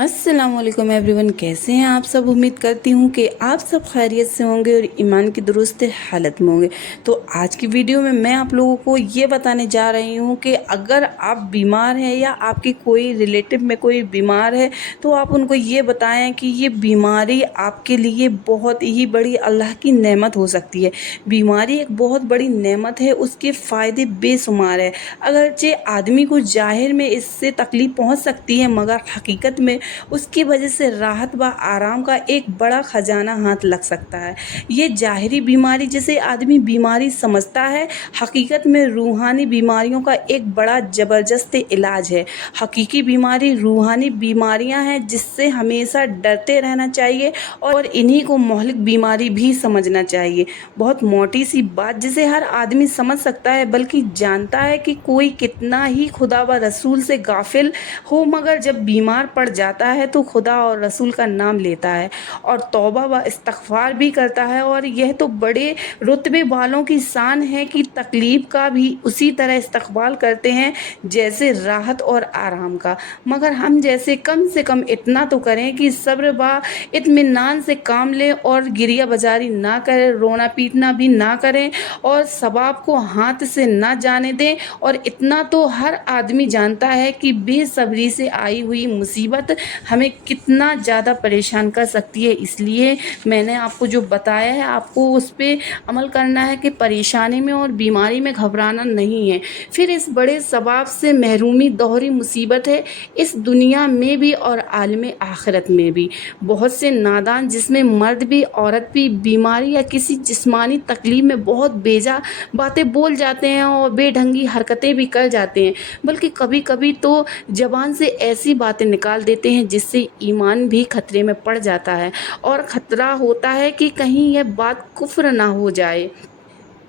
अस्सलाम वालेकुम एवरीवन, कैसे हैं आप सब। उम्मीद करती हूँ कि आप सब खैरियत से होंगे और ईमान की दुरुस्त हालत में होंगे। तो आज की वीडियो में मैं आप लोगों को ये बताने जा रही हूँ कि अगर आप बीमार हैं या आपकी कोई रिलेटिव में कोई बीमार है तो आप उनको ये बताएं कि ये बीमारी आपके लिए बहुत ही बड़ी अल्लाह की नेमत हो सकती है। बीमारी एक बहुत बड़ी नेमत है, उसके फ़ायदे बेशुमार है। अगरचे आदमी को ज़ाहिर में इससे तकलीफ़ पहुँच सकती है, मगर हकीकत में उसकी वजह से राहत व आराम का एक बड़ा खजाना हाथ लग सकता है। ये ज़ाहिरी बीमारी जिसे आदमी बीमारी समझता है, हकीकत में रूहानी बीमारियों का एक बड़ा ज़बरदस्त इलाज है। हकीकी बीमारी रूहानी बीमारियां हैं जिससे हमेशा डरते रहना चाहिए और इन्हीं को मोहलिक बीमारी भी समझना चाहिए। बहुत मोटी सी बात जिसे हर आदमी समझ सकता है, बल्कि जानता है कि कोई कितना ही खुदा व रसूल से गाफिल हो, मगर जब बीमार पड़ जाता है तो खुदा और रसूल का नाम लेता है और तौबा व इस्तगफार भी करता है। और यह तो बड़े रुतबे वालों की शान है कि तकलीफ का भी उसी तरह इस्तकबाल करते हैं जैसे राहत और आराम का। मगर हम जैसे कम से कम इतना तो करें कि सब्र व इत्मीनान से काम लें और गिरिया बाजारी ना करें, रोना पीटना भी ना करें और सवाब को हाथ से ना जाने दें। और इतना तो हर आदमी जानता है कि बेसब्री से आई हुई मुसीबत हमें कितना ज़्यादा परेशान कर सकती है। इसलिए मैंने आपको जो बताया है आपको उस पर अमल करना है कि परेशानी में और बीमारी में घबराना नहीं है। फिर इस बड़े सवाब से महरूमी दोहरी मुसीबत है, इस दुनिया में भी और आलम आखिरत में भी। बहुत से नादान जिसमें मर्द भी औरत भी बीमारी या किसी जिस्मानी तकलीफ में बहुत बेजा बातें बोल जाते हैं और बेढंगी हरकतें भी कर जाते हैं, बल्कि कभी कभी तो ज़बान से ऐसी बातें निकाल देते हैं जिससे ईमान भी खतरे में पड़ जाता है और ख़तरा होता है कि कहीं यह बात कुफ्र ना हो जाए।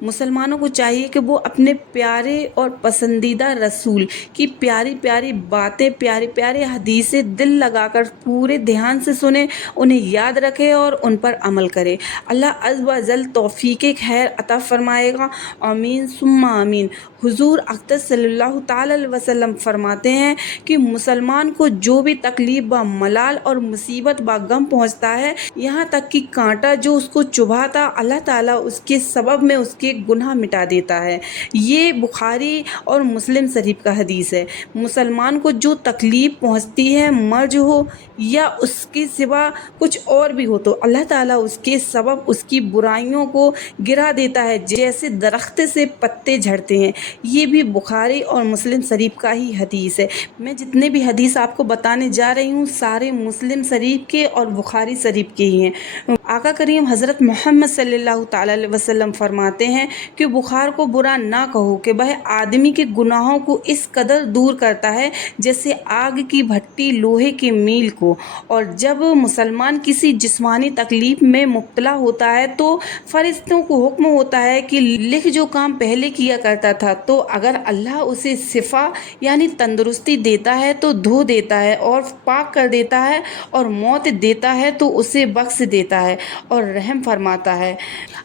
मुसलमानों को चाहिए कि वो अपने प्यारे और पसंदीदा रसूल की प्यारी प्यारी बातें, प्यारे प्यारे हदीसें दिल लगाकर पूरे ध्यान से सुने, उन्हें याद रखे और उन पर अमल करे। अल्लाह अज़्ज़ व जल तौफीक खैर अता फरमाएगा। आमीन सुम्मा आमीन। हुजूर अक़दस सल्लल्लाहु ताला अलैहि वसल्लम फरमाते हैं कि मुसलमान को जो भी तकलीफ व मलाल और मुसीबत व गम पहुँचता है, यहाँ तक कि कांटा जो उसको चुभाता, अल्लाह ताला उसके सबब में उसके गुनाह मिटा देता है। ये बुखारी और मुस्लिम शरीफ का हदीस है। मुसलमान को जो तकलीफ पहुँचती है, मर्ज हो या उसके सिवा कुछ और भी हो, तो अल्लाह ताला उसके सबब उसकी बुराइयों को गिरा देता है जैसे दरख्त से पत्ते झड़ते हैं। ये भी बुखारी और मुस्लिम शरीफ का ही हदीस है। मैं जितने भी हदीस आपको बताने जा रही हूँ सारे मुस्लिम शरीफ के और बुखारी शरीफ के ही हैं। आका करीम हज़रत मोहम्मद सल्लल्लाहु ताला अलैहि वसल्लम फरमाते हैं कि बुखार को बुरा ना कहो कि वह आदमी के गुनाहों को इस कदर दूर करता है जैसे आग की भट्टी लोहे के मील को। और जब मुसलमान किसी जिस्मानी तकलीफ में मुब्तला होता है तो फरिश्तों को हुक्म होता है कि लिख जो काम पहले किया करता था, तो अगर अल्लाह उसे शिफा यानी तंदुरुस्ती देता है तो धो देता है और पाक कर देता है, और मौत देता है तो उसे बख्श देता है और रहम फरमाता है।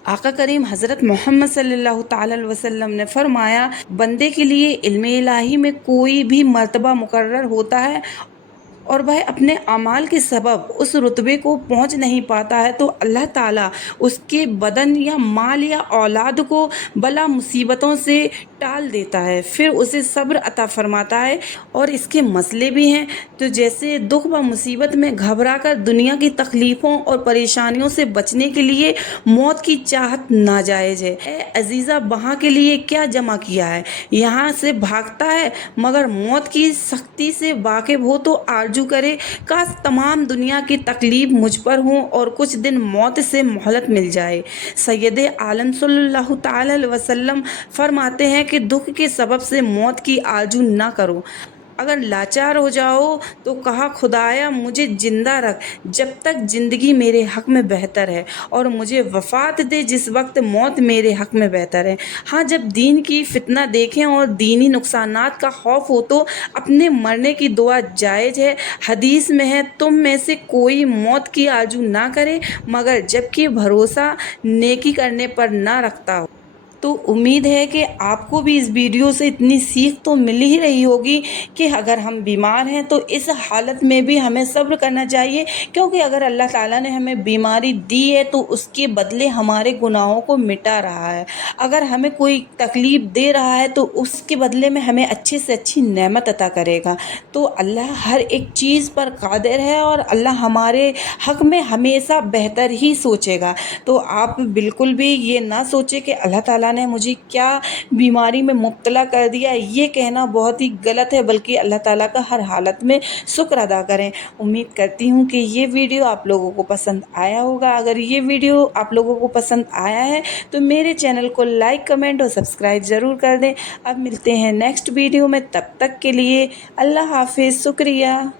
आका करीम हज़रत मोहम्मद सल्लल्लाहु ताला अलैहि वसल्लम ने फरमाया, बंदे के लिए इल्मे इलाही में कोई भी मर्तबा मुकर्रर होता है और वह अपने अमाल के सबब उस रुतबे को पहुंच नहीं पाता है, तो अल्लाह ताला उसके बदन या माल या औलाद को बला मुसीबतों से टाल देता है, फिर उसे सब्र अता फरमाता है। और इसके मसले भी हैं, तो जैसे दुख व मुसीबत में घबरा कर दुनिया की तकलीफ़ों और परेशानियों से बचने के लिए मौत की चाहत नाजायज़ है। ए अजीज़ा, वहाँ के लिए क्या जमा किया है, यहाँ से भागता है, मगर मौत की सख्ती से वाकिफ हो तो आरजू करे काश तमाम दुनिया की तकलीफ मुझ पर हो और कुछ दिन मौत से मोहलत मिल जाए। सैयद आलम सल्लल्लाहु ताला अलैहि वसल्लम फरमाते हैं कि दुख के सबब से मौत की आरजू ना करो। अगर लाचार हो जाओ तो कहा, खुदाया मुझे जिंदा रख जब तक ज़िंदगी मेरे हक़ में बेहतर है, और मुझे वफ़ात दे जिस वक्त मौत मेरे हक़ में बेहतर है। हाँ, जब दीन की फितना देखें और दीनी नुकसानात का खौफ हो तो अपने मरने की दुआ जायज़ है। हदीस में है, तुम में से कोई मौत की आरजू ना करे मगर जबकि भरोसा नेकी करने पर ना रखता हो। तो उम्मीद है कि आपको भी इस वीडियो से इतनी सीख तो मिल ही रही होगी कि अगर हम बीमार हैं तो इस हालत में भी हमें सब्र करना चाहिए, क्योंकि अगर अल्लाह ताला ने हमें बीमारी दी है तो उसके बदले हमारे गुनाहों को मिटा रहा है। अगर हमें कोई तकलीफ़ दे रहा है तो उसके बदले में हमें अच्छी से अच्छी नेमत अता करेगा। तो अल्लाह हर एक चीज़ पर कादिर है और अल्लाह हमारे हक़ में हमेशा बेहतर ही सोचेगा। तो आप बिल्कुल भी ये ना सोचें कि अल्लाह ताला ने मुझे क्या बीमारी में मुब्तला कर दिया, ये कहना बहुत ही गलत है, बल्कि अल्लाह ताला का हर हालत में शुक्र अदा करें। उम्मीद करती हूँ कि ये वीडियो आप लोगों को पसंद आया होगा। अगर ये वीडियो आप लोगों को पसंद आया है तो मेरे चैनल को लाइक, कमेंट और सब्सक्राइब ज़रूर कर दें। अब मिलते हैं नेक्स्ट वीडियो में, तब तक के लिए अल्लाह हाफ़िज़, शुक्रिया।